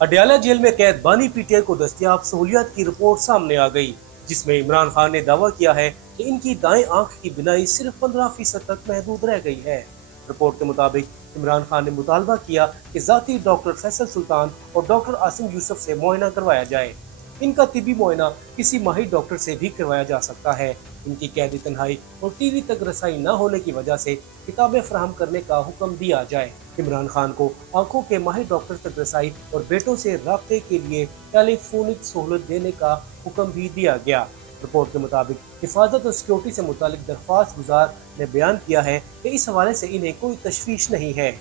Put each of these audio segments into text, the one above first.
Adiala jail में कैद बानी पीटीआई को दस्तयाब सहूलियात की रिपोर्ट सामने आ गई, जिसमें इमरान खान ने दावा किया है कि इनकी दाएं आंख की बिनाई सिर्फ 15% तक महदूद रह गई है। रिपोर्ट के मुताबिक इमरान खान ने मुतालबा किया कि जाती डॉक्टर फैसल सुल्तान और डॉक्टर आसिम यूसुफ से मुआयना करवाया जाए। इनका तिबी मुआयना किसी माहिर डॉक्टर से भी करवाया जा सकता है। इनकी कैदी तन्हाई और टीवी तक रसाई न होने की वजह से किताबें फराहम करने का हुक्म दिया जाए। इमरान खान को आंखों के माहिर डॉक्टर तक रसाई और बेटों से राब्ते के लिए टेलीफोनिक सहूलत देने का हुक्म भी दिया गया। रिपोर्ट के मुताबिक हिफाजत और सिक्योरिटी से मुतालिक दरख्वास्त गुजार ने बयान किया है कि इस हवाले से इन्हें कोई तशवीश नहीं है।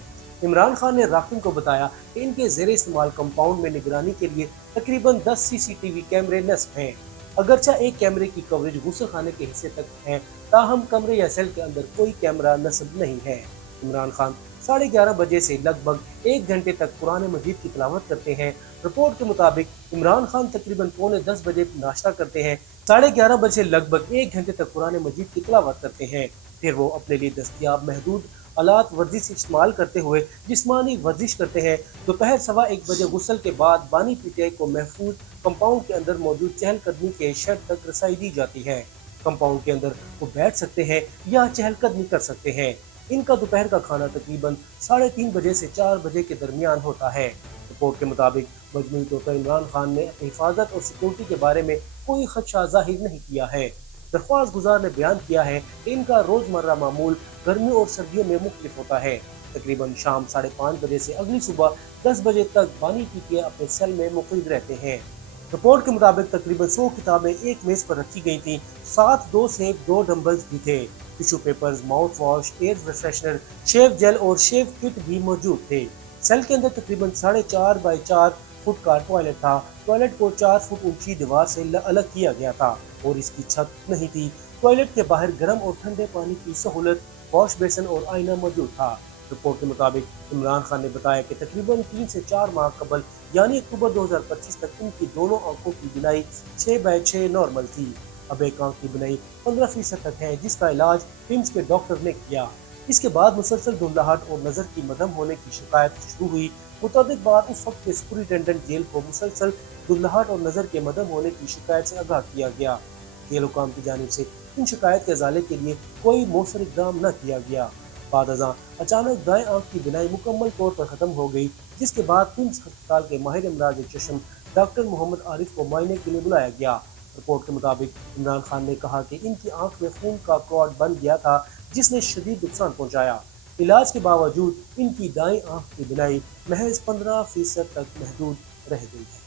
इमरान खान ने राकिन को बताया कि इनके जेर इस्तेमाल कंपाउंड में निगरानी के लिए तकरीबन 10 CCTV कैमरे नस्ब हैं। अगरचा एक कैमरे की कवरेज गुस्ल खाने के हिस्से तक है, ताहम कमरे या सेल के अंदर कोई कैमरा नस्ब नहीं है। इमरान खान 11:30 बजे से लगभग 1 घंटे तक कुरान मजीद की तिलावत करते हैं। रिपोर्ट के मुताबिक इमरान खान तकरीबन 9:45 बजे नाश्ता करते हैं। 11:30 बजे से लगभग 1 घंटे तक कुरान मजीद की तिलावत करते हैं। फिर वो अपने लिए दस्तयाब महदूद आलात वर्जिश इस्तेमाल करते हुए जिस्मानी वर्जिश करते हैं। दोपहर 1:15 बजे गुस्ल के बाद बानी पीटीआई को महफूज कंपाउंड के अंदर मौजूद चहलकदमी के शेड तक रसाई दी जाती है। कंपाउंड के अंदर वो बैठ सकते हैं या चहलकदमी कर सकते हैं। इनका दोपहर का खाना तकरीबन 3:30 बजे से 4 बजे के दरमियान होता है। रिपोर्ट के मुताबिक मजमूई तौर पर इमरान खान ने अपनी हिफाजत और सिक्योरिटी के बारे में कोई खदशा जाहिर नहीं किया है। दरख्वास्त गुजार ने बयान किया है कि इनका रोजमर्रा मामूल गर्मियों और सर्दियों में मुख्तलिफ होता है। तकरीबन शाम 5:30 बजे से अगली सुबह 10 बजे तक बानी पीटीआई अपने सेल में मुक़य्यद रहते हैं। रिपोर्ट के मुताबिक तकरीबन 100 किताबें एक मेज पर रखी गई थी। साथ 2 सेब, 2 डंबल्स भी थे। Tissue papers, mouth wash, air freshener, shave gel और शेव किट भी मौजूद थे। सेल के अंदर तकरीबन 4.5 बाई 4 फुट का टॉयलेट था। टॉयलेट को 4 फुट ऊंची दीवार से अलग किया गया था और इसकी छत नहीं थी। टॉयलेट के बाहर गर्म और ठंडे पानी की सहूलत, वॉश बेसिन और आईना मौजूद था। रिपोर्ट के मुताबिक इमरान खान ने बताया कि तकरीबन 3 से 4 माह कबल यानी अक्टूबर 2025 तक इनकी दोनों आंखों की बिनाई 6 बाई 6 नॉर्मल थी। अब एक आंख की बिनाई 15% तक है, जिसका इलाज टिम्स के डॉक्टर ने किया। इसके बाद मुसलसल धुंधलाहट और नज़र की मदम होने की शिकायत शुरू हुई। मुतअद्दिद बार उस वक्त के सुपरिटेंडेंट जेल को मुसलसल धुंधलाहट और नज़र के मदम होने की शिकायत से आगाह किया गया। जेल हुकाम की जानिब से इन शिकायत के इजाले के लिए कोई मौसर इक़दाम न किया गया। बाद अज़ां अचानक दाएं आंख की बिनाई मुकम्मल तौर पर ख़त्म हो गई, जिसके बाद टिम्स अस्पताल के माहिर अमराज चश्म डॉक्टर मोहम्मद आरिफ को मुआयने के लिए बुलाया गया। रिपोर्ट के मुताबिक इमरान खान ने कहा कि इनकी आंख में खून का क्लॉट बन गया था, जिसने शदीद नुकसान पहुंचाया। इलाज के बावजूद इनकी दाएं आंख की बिनाई महज 15% तक महदूद रह गई है।